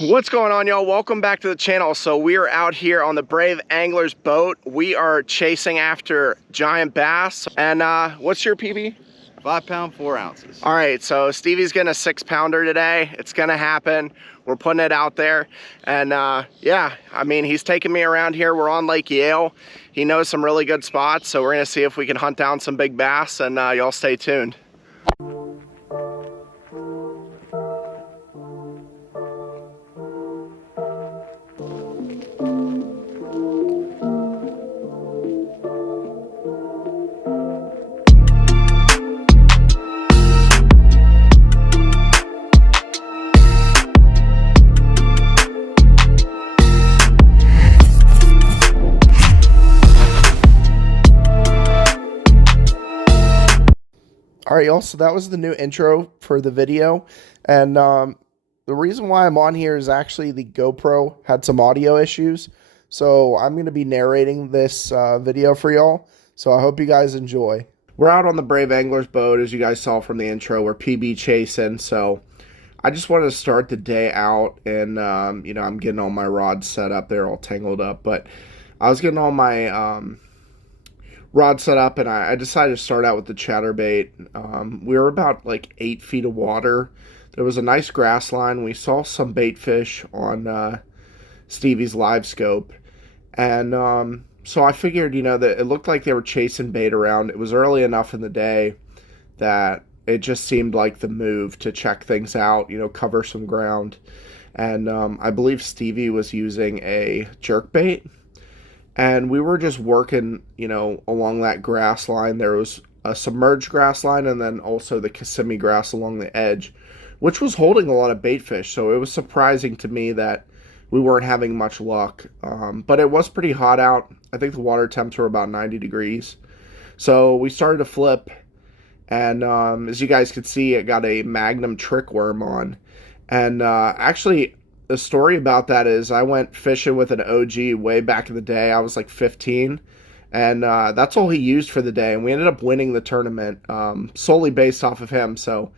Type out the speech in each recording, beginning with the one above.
What's going on, y'all? Welcome back to the channel. So we are out here on the Brave Anglers boat. We are chasing after giant bass. And what's your PB? 5 pound 4 ounces. All right, so Stevie's getting a 6-pounder today. It's gonna happen. We're putting it out there. And yeah, I mean, he's taking me around here. We're on Lake Yale. He knows some really good spots. So we're gonna see if we can hunt down some big bass, and y'all stay tuned. All right, y'all, so that was the new intro for the video, and the reason why I'm on here is actually the GoPro had some audio issues, so I'm going to be narrating this video for y'all, so I hope you guys enjoy. We're out on the Brave Anglers boat, as you guys saw from the intro. We're PB chasing, so I just wanted to start the day out, and, you know, I'm getting all my rods set up. They're all tangled up, but I was getting all my rod set up, and I decided to start out with the chatterbait. We were about like 8 feet of water. There was a nice grass line. We saw some bait fish on Stevie's live scope, and so I figured, you know, that it looked like they were chasing bait around. It was early enough in the day that it just seemed like the move to check things out, you know, cover some ground. And I believe Stevie was using a jerkbait. And we were just working, you know, along that grass line. There was a submerged grass line, and then also the Kissimmee grass along the edge, which was holding a lot of bait fish. So it was surprising to me that we weren't having much luck. But it was pretty hot out. I think the water temps were about 90 degrees. So we started to flip. And as you guys could see, it got a Magnum trick worm on. And actually, the story about that is I went fishing with an OG way back in the day. I was like 15, and that's all he used for the day, and we ended up winning the tournament solely based off of him. So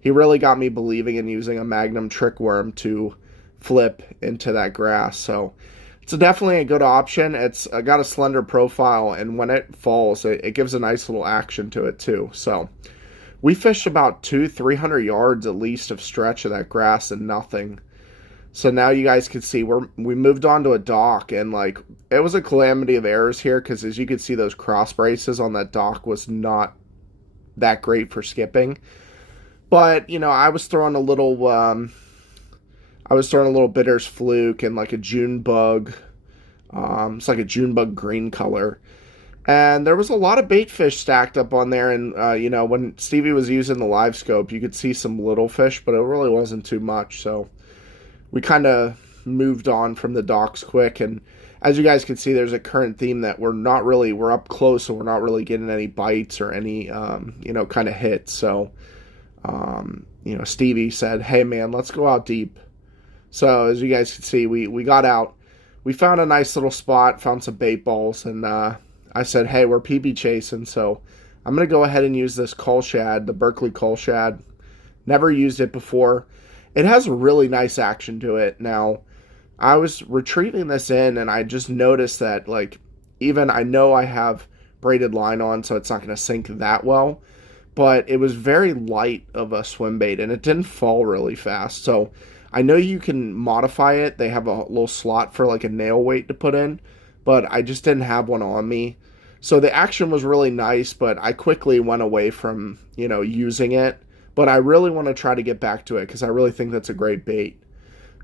he really got me believing in using a Magnum trick worm to flip into that grass. So it's definitely a good option. It's got a slender profile, and when it falls, it gives a nice little action to it too. So we fished about 200-300 yards at least of stretch of that grass and nothing. So now you guys can see we moved on to a dock, and like it was a calamity of errors here, because as you can see, those cross braces on that dock was not that great for skipping. But you know, I was throwing a little Bitter's Fluke and like a June bug. It's like a June bug green color, and there was a lot of bait fish stacked up on there. And you know, when Stevie was using the live scope, you could see some little fish, but it really wasn't too much. So we kind of moved on from the docks quick, and as you guys can see, there's a current theme that we're up close, so we're not really getting any bites or any, you know, kind of hits. So, you know, Stevie said, hey man, let's go out deep. So as you guys can see, we got out, we found a nice little spot, found some bait balls, and I said, hey, we're PB chasing, so I'm going to go ahead and use this cull shad, the Berkeley cull shad. Never used it before. It has a really nice action to it. Now, I was retrieving this in, and I just noticed that, like, even I know I have braided line on, so it's not going to sink that well, but it was very light of a swim bait, and it didn't fall really fast. So I know you can modify it. They have a little slot for, like, a nail weight to put in, but I just didn't have one on me. So the action was really nice, but I quickly went away from, you know, using it. But I really want to try to get back to it, because I really think that's a great bait.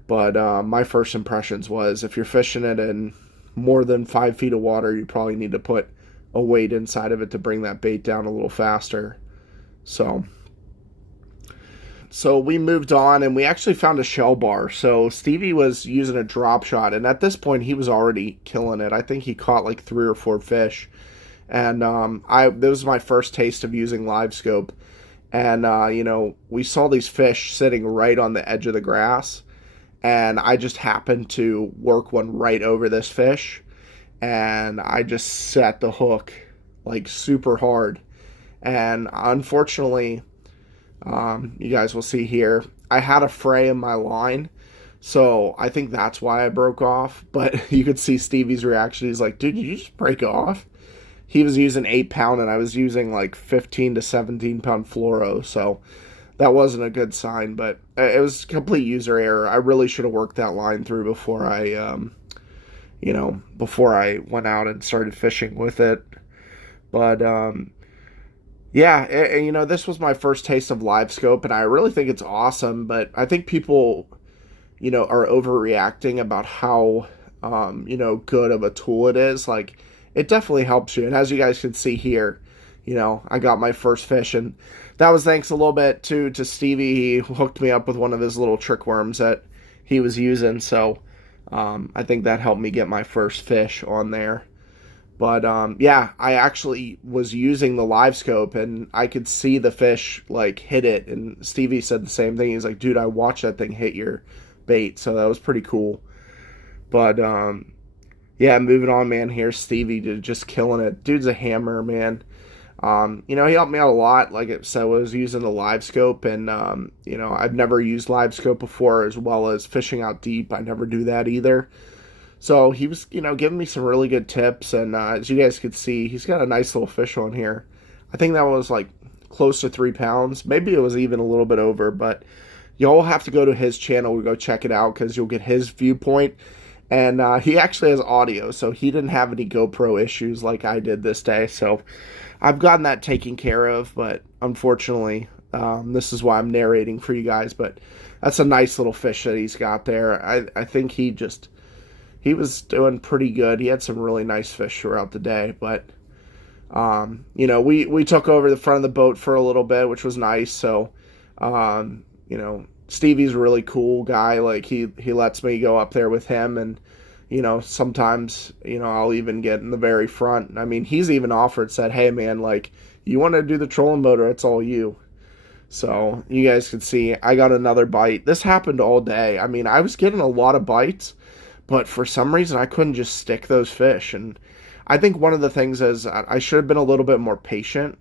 But my first impressions was, if you're fishing it in more than 5 feet of water, you probably need to put a weight inside of it to bring that bait down a little faster. So we moved on, and we actually found a shell bar. So Stevie was using a drop shot, and at this point he was already killing it. I think he caught like 3 or 4 fish. And this was my first taste of using live scope. And, you know, we saw these fish sitting right on the edge of the grass, and I just happened to work one right over this fish, and I just set the hook like super hard. And unfortunately, you guys will see here, I had a fray in my line, So I think that's why I broke off. But you could see Stevie's reaction. He's like, dude, did you just break off? He was using 8 pound and I was using like 15 to 17 pound fluoro. So that wasn't a good sign, but it was complete user error. I really should have worked that line through before before I went out and started fishing with it. But yeah, this was my first taste of live scope, and I really think it's awesome. But I think people, are overreacting about how, good of a tool it is. Like, it definitely helps you. And as you guys can see here, I got my first fish, and that was thanks a little bit to Stevie. He hooked me up with one of his little trick worms that he was using. So I think that helped me get my first fish on there. But yeah, I actually was using the live scope and I could see the fish like hit it. And Stevie said the same thing. He's like, dude, I watched that thing hit your bait. So that was pretty cool. But yeah, moving on, man. Here's Stevie just killing it. Dude's a hammer, man. He helped me out a lot. Like I said, I was using the live scope, and I've never used live scope before, as well as fishing out deep. I never do that either. So he was, giving me some really good tips, and as you guys could see, he's got a nice little fish on here. I think that was like close to 3 pounds. Maybe it was even a little bit over, but y'all have to go to his channel and go check it out because you'll get his viewpoint. And he actually has audio, so he didn't have any GoPro issues like I did this day. So I've gotten that taken care of, but unfortunately, this is why I'm narrating for you guys. But that's a nice little fish that he's got there. I think he was doing pretty good. He had some really nice fish throughout the day, but we took over the front of the boat for a little bit, which was nice. So Stevie's a really cool guy. Like he lets me go up there with him, and sometimes I'll even get in the very front. I mean, he's even said, hey man, like, you want to do the trolling motor, it's all you. So you guys can see I got another bite. This happened all day. I mean, I was getting a lot of bites, but for some reason I couldn't just stick those fish. And I think one of the things is I should have been a little bit more patient.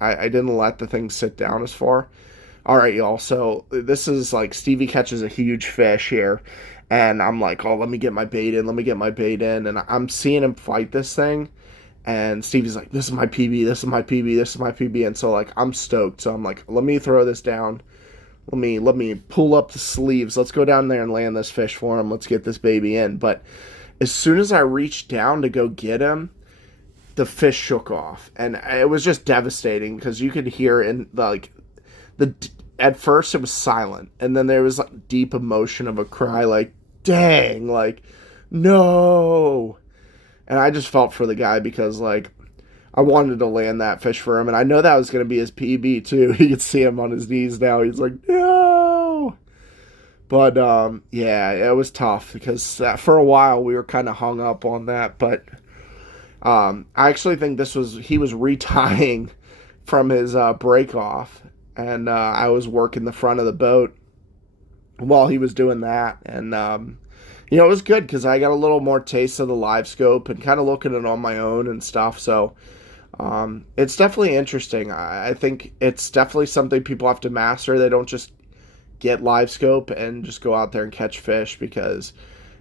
I didn't let the thing sit down as far. All right, y'all. So this is like Stevie catches a huge fish here. And I'm like, oh, let me get my bait in. Let me get my bait in. And I'm seeing him fight this thing. And Stevie's like, this is my PB. This is my PB. This is my PB. And so, like, I'm stoked. So I'm like, let me throw this down. Let me pull up the sleeves. Let's go down there and land this fish for him. Let's get this baby in. But as soon as I reached down to go get him, the fish shook off. And it was just devastating because you could hear in, like, at first it was silent. And then there was, like, deep emotion of a cry, like, dang, like, no. And I just felt for the guy because, like, I wanted to land that fish for him. And I know that was going to be his PB, too. You can see him on his knees now. He's like, no. But, yeah, it was tough because for a while we were kind of hung up on that. But I actually think he was retying from his break off. And I was working the front of the boat while he was doing that. And, it was good because I got a little more taste of the live scope and kind of looking at it on my own and stuff. So it's definitely interesting. I think it's definitely something people have to master. They don't just get live scope and just go out there and catch fish, because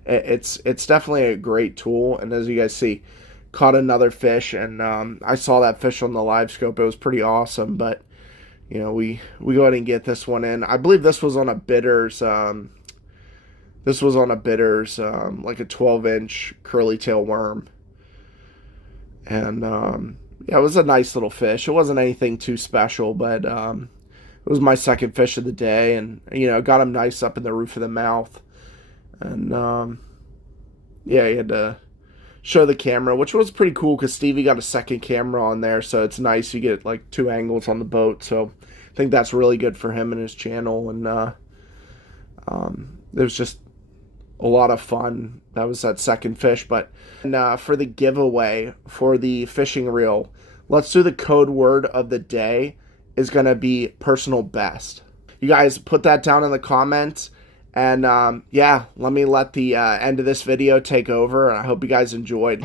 it's definitely a great tool. And as you guys see, caught another fish, and I saw that fish on the live scope. It was pretty awesome. But we go ahead and get this one in. I believe this was on a Bitters. This was on a Bitters, like a 12-inch curly tail worm. And, yeah, it was a nice little fish. It wasn't anything too special, but it was my second fish of the day. And, got him nice up in the roof of the mouth. And, yeah, he had to show the camera, which was pretty cool because Stevie got a second camera on there. So it's nice. You get, like, 2 angles on the boat. So I think that's really good for him and his channel. And it was just a lot of fun. That was that second fish. But for the giveaway for the fishing reel, let's do the code word of the day is going to be personal best. You guys put that down in the comments. And yeah, let me let the end of this video take over. And I hope you guys enjoyed.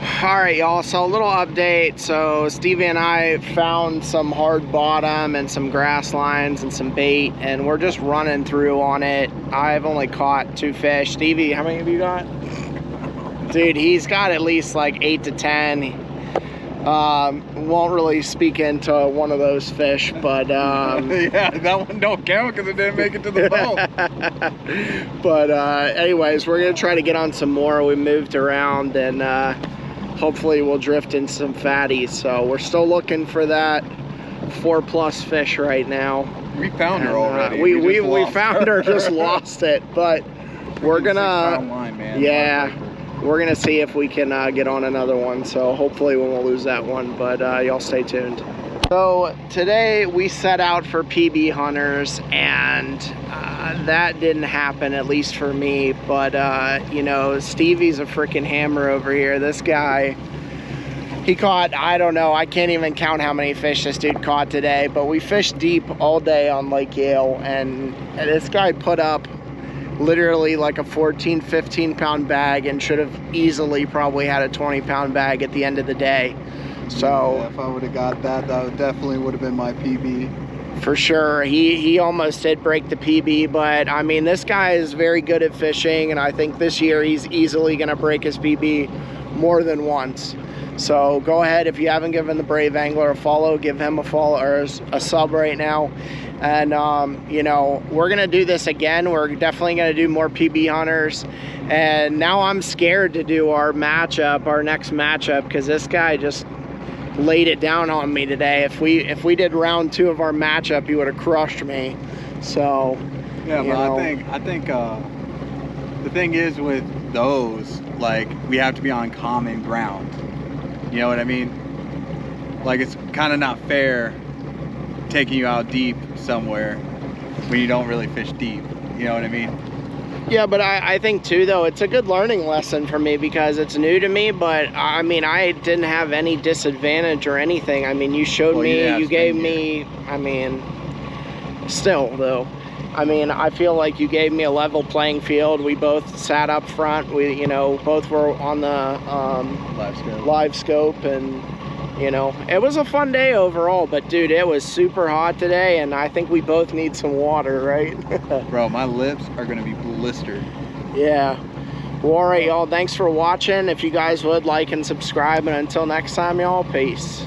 All right, y'all, so a little update. So Stevie and I found some hard bottom and some grass lines and some bait, and we're just running through on it. I've only caught 2 fish. Stevie, how many have you got? Dude, he's got at least like 8 to 10. Won't really speak into one of those fish, but yeah, that one don't count because it didn't make it to the boat. But anyways, we're gonna try to get on some more. We moved around, and hopefully we'll drift in some fatties. So we're still looking for that 4+ fish right now. We found her already. We found her, just lost it. But we're gonna, line, man. yeah, we're gonna see if we can get on another one. So hopefully we won't lose that one. But y'all stay tuned. So today we set out for PB hunters, and that didn't happen, at least for me. But you know, Stevie's a freaking hammer over here. This guy, he caught, I don't know, I can't even count how many fish this dude caught today, but we fished deep all day on Lake Yale, and this guy put up literally like a 14-15 pound bag and should have easily probably had a 20-pound bag at the end of the day. So yeah, if I would have got that, that definitely would have been my PB. For sure. He almost did break the PB, but I mean, this guy is very good at fishing, and I think this year he's easily going to break his PB more than once. So go ahead, if you haven't given the Brave Angler a follow, give him a follow or a sub right now. And you know, we're gonna do this again. We're definitely gonna do more PB hunters, and now I'm scared to do our matchup, our next matchup, because this guy just laid it down on me today. If we did round 2 of our matchup, he would have crushed me. So yeah, but I think the thing is with those, like, we have to be on common ground. You know what I mean? Like, it's kind of not fair taking you out deep somewhere when you don't really fish deep. You know what I mean? Yeah, but I think too, though, it's a good learning lesson for me because it's new to me. But I mean, I didn't have any disadvantage or anything. I mean, you showed me, you gave me, I mean, still though, I mean, I feel like you gave me a level playing field. We both sat up front. We, you know, both were on the live scope, and you know, it was a fun day overall. But dude, it was super hot today, and I think we both need some water, right? Bro, my lips are gonna be blistered. Yeah. Well, all right, y'all, thanks for watching. If you guys would like and subscribe, and until next time, y'all, peace.